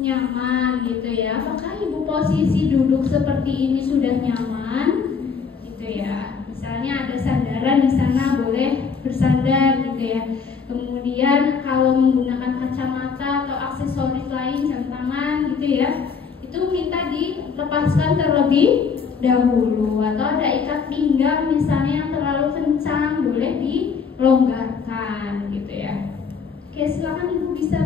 nyaman gitu ya. Apakah ibu posisi duduk seperti ini sudah nyaman gitu ya. Misalnya ada sandaran di sana, boleh bersandar gitu ya. Kemudian kalau menggunakan kacamata atau aksesoris lain, jam tangan gitu ya, itu minta dilepaskan terlebih dahulu. Atau ada ikat pinggang misalnya yang terlalu kencang, boleh dilonggarkan gitu ya. Oke, silakan ibu bisa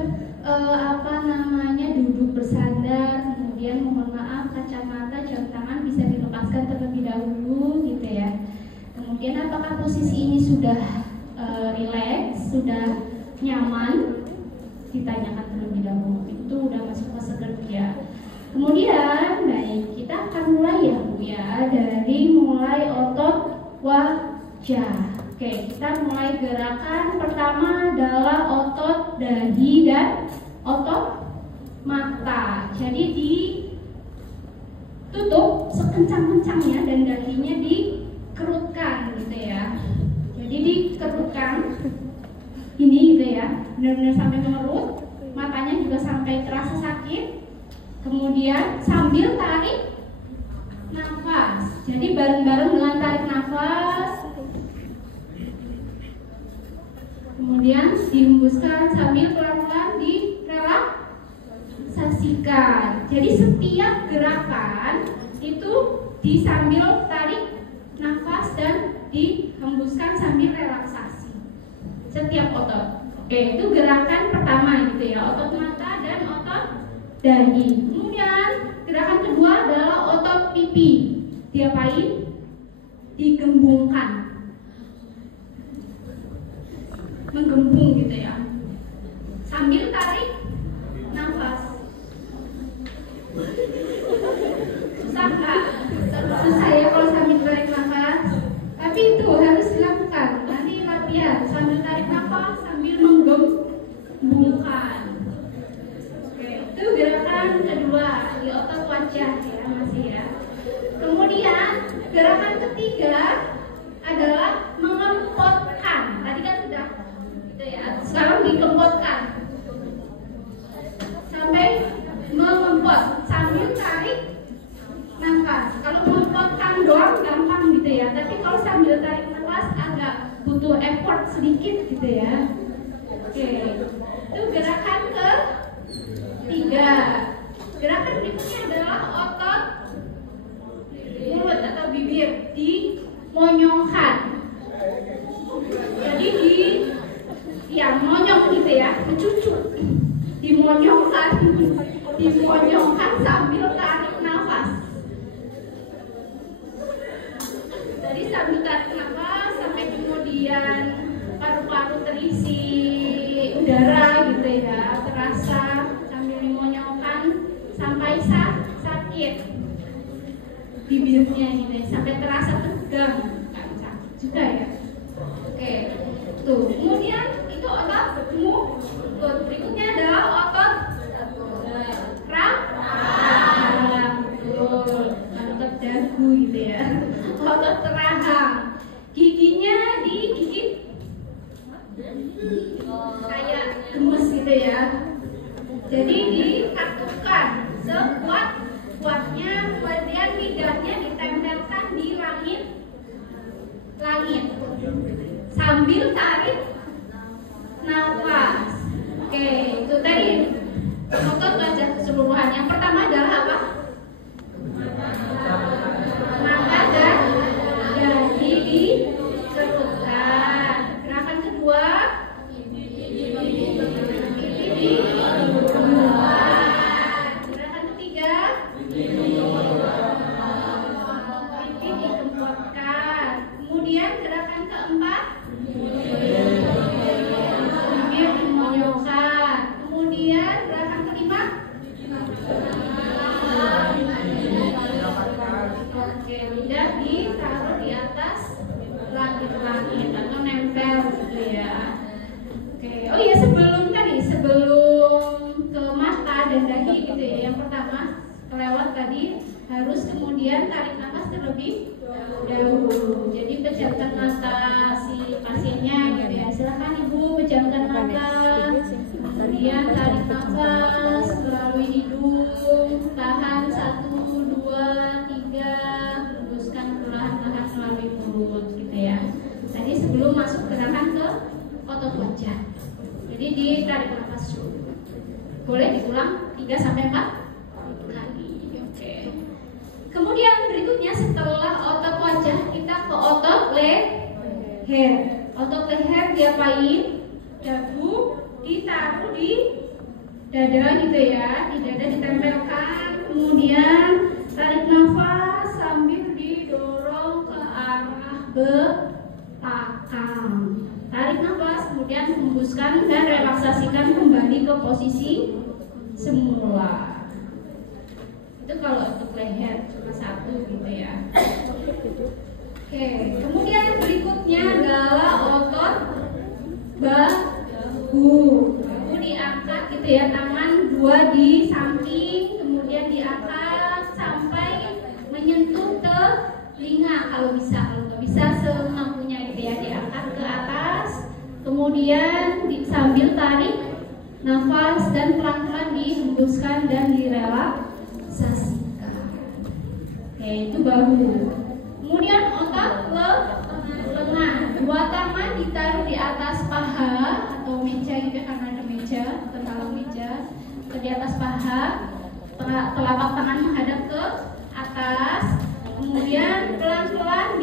duduk bersandar, kemudian mohon maaf kacamata, jam tangan bisa dilepaskan terlebih dahulu gitu ya. Kemudian apakah posisi ini sudah rileks, sudah nyaman, ditanyakan terlebih dahulu. Itu udah masuk fase kerja. Kemudian baik, kita akan mulai ya Bu ya, dari mulai otot wajah. Oke, kita mulai gerakan pertama adalah otot dahi dan otot mata. Jadi ditutup sekencang-kencangnya dan dahinya dikerutkan gitu ya. Jadi dikerutkan ini gitu ya, benar-benar sampai mengerut, matanya juga sampai terasa sakit. Kemudian sambil tarik nafas. Jadi bareng-bareng dengan tarik nafas. Kemudian dihembuskan sambil pelan-pelan direlaksasikan. Jadi setiap gerakan itu disambil tarik nafas dan dihembuskan sambil relaksasi. Setiap otot. Oke, itu gerakan pertama gitu ya, otot mata dan otot dahi. Kemudian gerakan kedua adalah otot pipi. Diapain? Digembungkan. Menggembung gitu ya. Sambil tarik nafas. Susah nggak? Susah ya kalau sambil tarik nafas. Tapi itu harus dilakukan. Nanti latihan sambil tarik nafas, sambil menggembungkan. Oke, itu gerakan kedua di otot wajah ya, masih ya. Kemudian gerakan ketiga adalah mengempotkan. Tadi kan sudah gitu ya. Sekarang dikempotkan. Sampai mengempot sambil tarik nafas. Kalau mengempotkan doang gampang gitu ya. Tapi kalau sambil tarik nafas agak butuh effort sedikit gitu ya. Oke. Itu gerakan ketiga. Gerakan berikutnya adalah otot mulut atau bibir, dimonyongkan. Jadi monyong gitu ya, mencucuk. Dimonyongkan sambil tarik nafas. Jadi sambil tarik nafas sampai kemudian paru-paru terisi udara gitu ya, terasa sambil dimonyongkan sampai sakit bibirnya gitu ya, sampai terasa tegang, nggak sakit juga ya. Oke, tuh. Kemudian itu otot mulut. Berikutnya adalah otot rahang, betul, otot dagu gitu ya. Otot rahang, giginya digigit kayak gemes gitu ya. Jadi dikatukan sekuat-kuatnya, kemudian lidahnya ditempelkan di langit sambil tarik nafas. Oke, itu tadi otot wajah keseluruhan. Yang pertama adalah apa? Mata dan dahi dikerutkan. Gerakan kedua, gerakan ketiga, pipi dikempotkan. Kemudian gerakan keempat, bibir dimonyongkan. Kemudian gerakan kelima, oke, lidah ditaruh di atas langit-langit atau nempel gitu ya. Oke, oh iya, sebelum ke mata dan dahi gitu ya. Yang pertama kelewat tadi, harus kemudian tarik nafas terlebih dahulu. Jadi pejamkan mata si pasiennya gitu ya. Silakan ibu pejamkan mata, kemudian tarik nafas melalui hidung. ditarik nafas dulu. Boleh diulang 3-4 kali. Oke. Kemudian berikutnya setelah otot wajah kita ke otot leher. Otot leher diapain? Dagu ditaruh di dada gitu ya, di dada ditempelkan. Kemudian tarik nafas sambil didorong ke arah belakang. Tarik nafas, kemudian hembuskan dan relaksasikan kembali ke posisi semula. Itu kalau untuk leher cuma satu gitu ya. Oke, kemudian berikutnya adalah otot bahu. Bahu diangkat gitu ya, tangan dua di samping, kemudian diangkat sampai menyentuh telinga kalau bisa. Kalau nggak bisa semampunya gitu ya, diangkat ke atas, kemudian sambil tarik nafas dan pelan-pelan dihembuskan dan direlaksasikan. Oke, itu bahu. Kemudian otot lengan, dua tangan ditaruh di atas paha atau meja gitu karena ada meja, terhalang meja, di atas paha, telapak tangan menghadap ke atas, kemudian pelan-pelan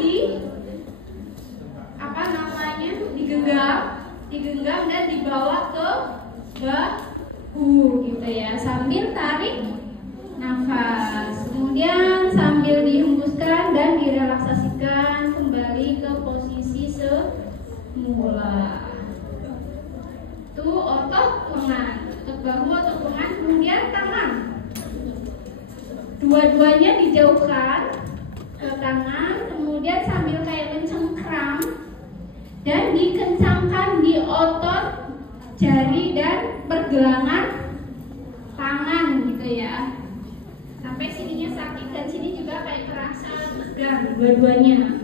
digenggam dan dibawa ke bahu gitu ya, sambil tarik nafas, kemudian sambil dihembuskan dan direlaksasikan kembali ke posisi semula. Itu otot lengan, otot bahu, otot lengan. Kemudian tangan, dua-duanya dijauhkan ke tangan, kemudian sambil kayak mencengkram dan dikencangkan di otot jari dan pergelangan tangan gitu ya, sampai sininya sakit dan sini juga kayak terasa tegang dua-duanya,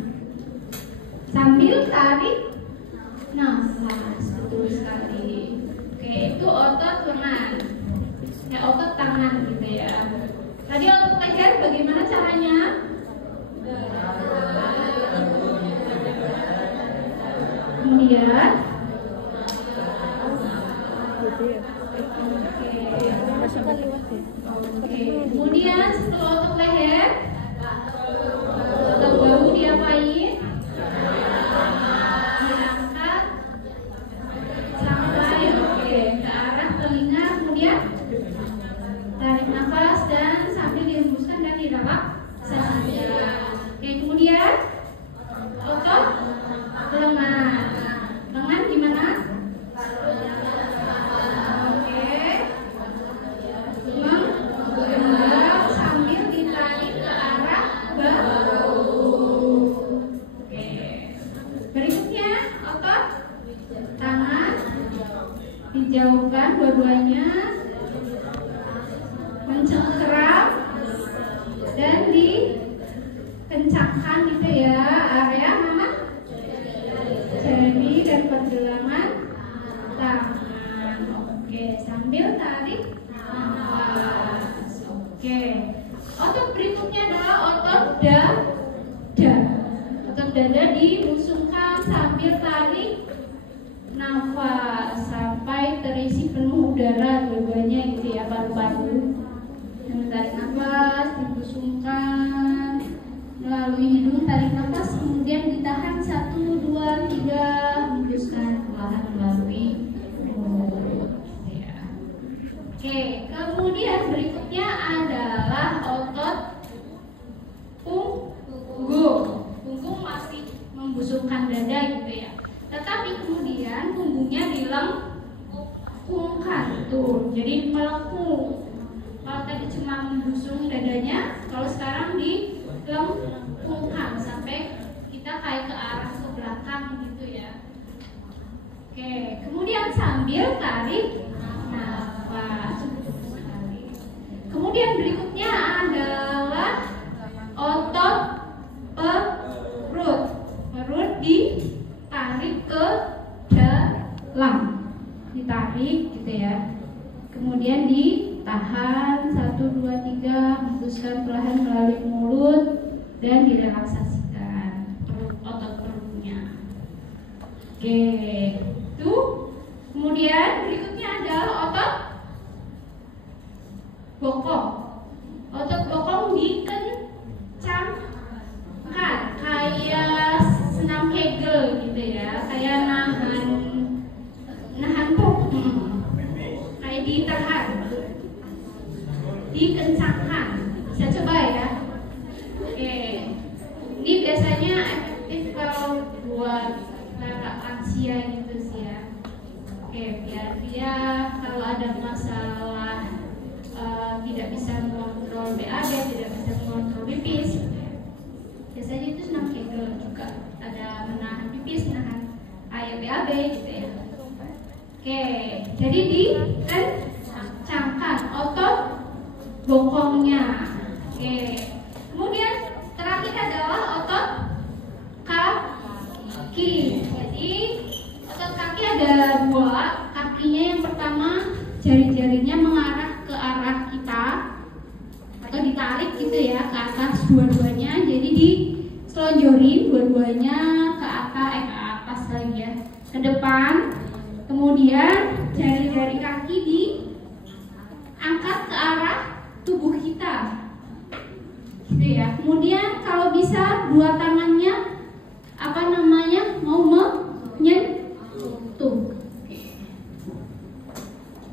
sambil tarik nafas. Betul sekali. Oke, itu otot lengan ya, otot tangan gitu ya. Tadi otot leher bagaimana caranya? Kemudian kemudian setelah otot leher, otot bahu diapain? Diangkat sampai ke arah telinga, kemudian tarik nafas dan sambil dihembuskan dan direlaksasikan. Oke, kemudian otot lengan. Lengan gimana? Menggenggam sambil ditarik ke arah bahu. Oke. Berikutnya otot tangan dijauhkan dua-duanya, mencengkeram dan dikencangkan gitu ya, area mana? Jari dan pergelangan tangan. Oke, sambil tarik nafas. Oke. Otot berikutnya adalah otot dada. Otot dada dimusungkan sambil tarik nafas sampai terisi penuh udara dua-duanya gitu ya, paru-paru. Tarik nafas, dibusungkan melalui hidung, tarik nafas, kemudian ditahan 1, 2, 3, hembuskan perlahan melalui mulut. Ya. Oke, kemudian berikutnya adalah otot punggung. Punggung masih membusungkan dada gitu ya. Tetapi kemudian punggungnya dilengkungkan tuh, jadi melengkung. Kalau tadi cuma membusung dadanya, kalau sekarang dilengkungkan sampai kita kayak ke arah ke belakang gitu ya. Oke, kemudian sambil tarik nafas. Kemudian berikutnya adalah otot perut. Perut ditarik ke dalam, ditarik gitu ya. Kemudian ditahan 1, 2, 3, hembuskan perlahan melalui mulut dan direlaksasikan otot perutnya. Oke, itu Kemudian berikutnya adalah otot bokong. Otot bokong dikencangkan kayak senam Kegel gitu ya, kayak nahan pop, kayak ditahan, dikencangkan. Bisa coba ya. Oke, ini biasanya efektif kalau buat lansia gitu sih ya. Oke, biar dia kalau ada masalah tidak bisa mengontrol BAB, tidak bisa mengontrol pipis gitu ya. Biasanya itu senam Kegel juga, ada menahan pipis, menahan air BAB gitu ya. Oke, jadi dikencangkan otot bokongnya. Oke, kemudian terakhir adalah otot kaki. Jadi otot kaki ada dua. Kakinya yang pertama jari-jarinya mengarah ke arah kita atau ditarik gitu ya ke atas dua-duanya. Jadi diselonjorin dua-duanya ke atas lagi ya, ke depan. Kemudian jari-jari kaki diangkat ke arah tubuh kita gitu ya. Kemudian kalau bisa dua tangannya mau menyentuh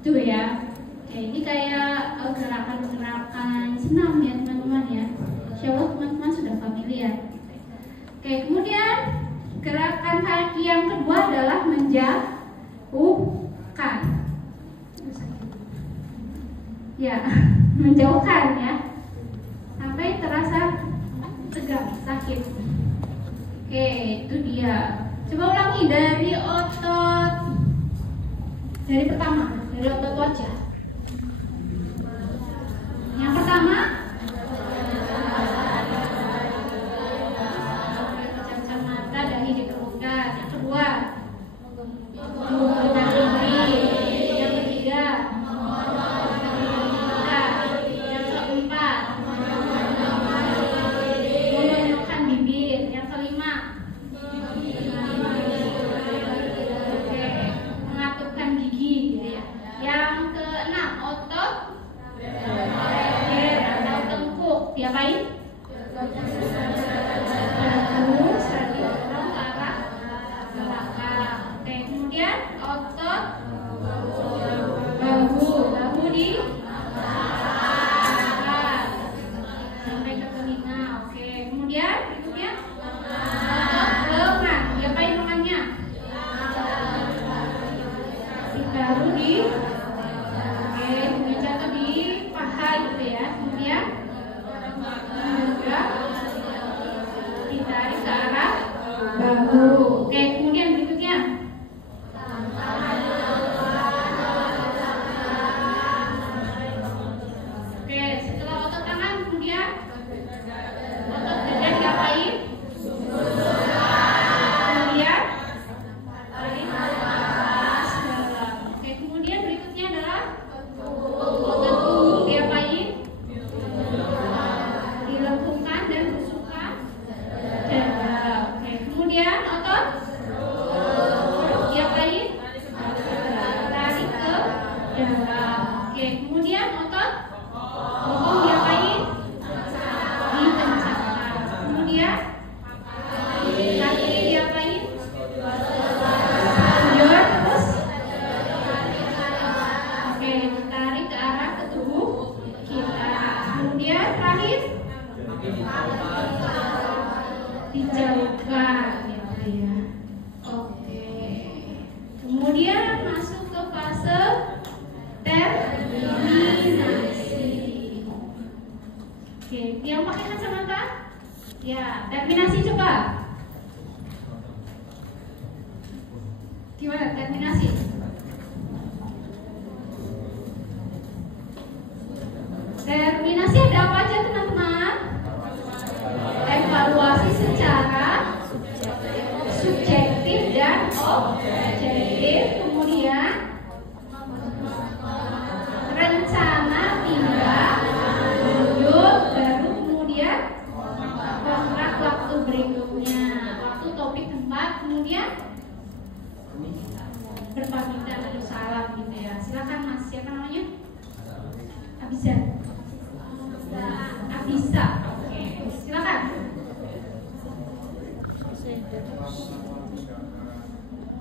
itu ya. Oke, ini kayak gerakan-gerakan senam ya teman-teman ya. Insyaallah teman-teman sudah familiar. Oke, kemudian gerakan kaki yang kedua adalah menjauhkan. Ya, menjauhkan ya. Sampai terasa tegang, sakit. Oke, itu dia. Coba ulangi dari pertama, dari otot wajah. Yang pertama, pejamkan mata, dahi dikeruhkan. Yang kedua, menggunakan gigi. Yang ketiga, yang keempat, menundukkan bibir. Yang kelima, mengatupkan gigi gitu ya. Yang keenam, otot leher atau tengkuk diapain? Bagus, tadi dorong ke arah belakang. Oke, kemudian otot bahu di atas sampai ke telinga. Oke, kemudian berikutnya otot lengan. Diapain lengannya? Baru di jatuh di paha gitu ya. Kemudian juga ditarik ke arah bahu. Oke, kemudian berikutnya oke, setelah otot tangan kemudian otot dada diapain? Kemudian tarik atas dalam. Oke, kemudian berikutnya adalah otot punggung diapain? Dilengkungkan dan busukkan dada. Oke, kemudian otot perut diapain? Tarik ke dalam. Oke, kemudian otot bokong diapain? Dikencangkan. Kemudian kaki diapain? Mundur terus. Oke, ditarik ke arah ke tubuh kita. Kemudian terakhir dijauhkan gitu ya. Oke. Kemudian masuk ke fase terminasi. Oke, yang pakai kacamata? Ya, terminasi coba. Gimana terminasi? Terminasi ada apa aja teman-teman? Evaluasi secara subjektif dan objektif. Kemudian rencana tindak lanjut, baru kemudian kontrak waktu berikutnya, waktu, topik, tempat, kemudian berpamitan atau salam gitu ya. Silakan Mas, siapa namanya? Abisa. Abisa.